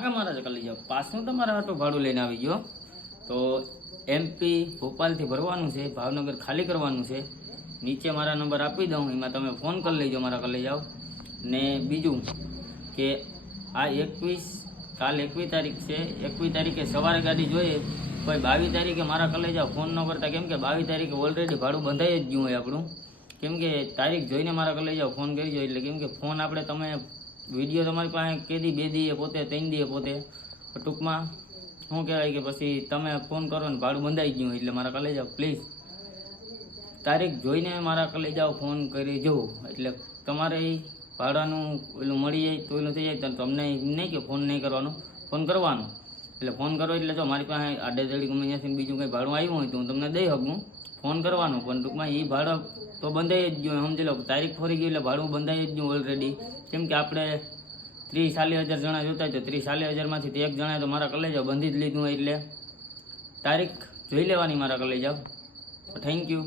આગા મારા જ કરી જાઓ. પાછું તમારા હાટું ભાડું લઈને આવી ગયો. તો MP ભોપાલથી ભરવાનું છે, ભાવનગર ખાલી કરવાનું છે. નીચે મારા નંબર આપી દઉં, એમાં તમે ફોન કરી લેજો, મારા કરી લઈ જાઓ. ને બીજું કે આ 21 કાલ 21 તારીખ છે, 21 તારીખે સવારે ગાડી જોઈએ, કોઈ 22 તારીખે મારા કરી લઈ જાઓ ફોન ન કરતા. કેમ કે 22 તારીખે ઓલરેડી ભાડું બંધાઈ જ ગયું હોય આપણું. કેમ કે તારીખ જોઈને મારા કરી લઈ જાઓ, ફોન કરી જાઓ. એટલે કેમ કે ફોન આપણે તમે વિડીયો તમારી પાસે કેદી 2 દીએ પોતે 3 દીએ પોતે, ટૂંકમાં શું કહેવાય કે પછી તમે ફોન કરો ને ભાડું બંધાઈ ગયું. એટલે મારા કરી લઈ જાઓ પ્લીઝ. તારીખ જોઈને મારા કરી લઈ જાઓ, ફોન કરી જવું. એટલે તમારે ભાડાનું પેલું મળી જાય તો એનું થઈ જાય. તો તમને નહીં કે ફોન નહીં કરવાનો, ફોન કરવાનો. એટલે ફોન કરો એટલે જો મારી પાસે આડેધડી ગમે ત્યાંથી બીજું કંઈ ભાડું આવ્યું હોય તો હું તમને દઈ શકું. ફોન કરવાનો, પણ ટૂંકમાં એ ભાડું તો બંધાઈ જ ગયું. સમજી લો તારીખ ફરી ગઈ એટલે ભાડું બંધાઈ જ ગયું ઓલરેડી. કેમ કે આપણે 30-40 જણા જોતા હોય તો 30-40માંથી એક જણા તો મારા કરી લઈ જાઓ બંધી જ લીધું હોય. એટલે તારીખ જોઈ લેવાની, મારા કરી લઈ જાઓ. Thank you.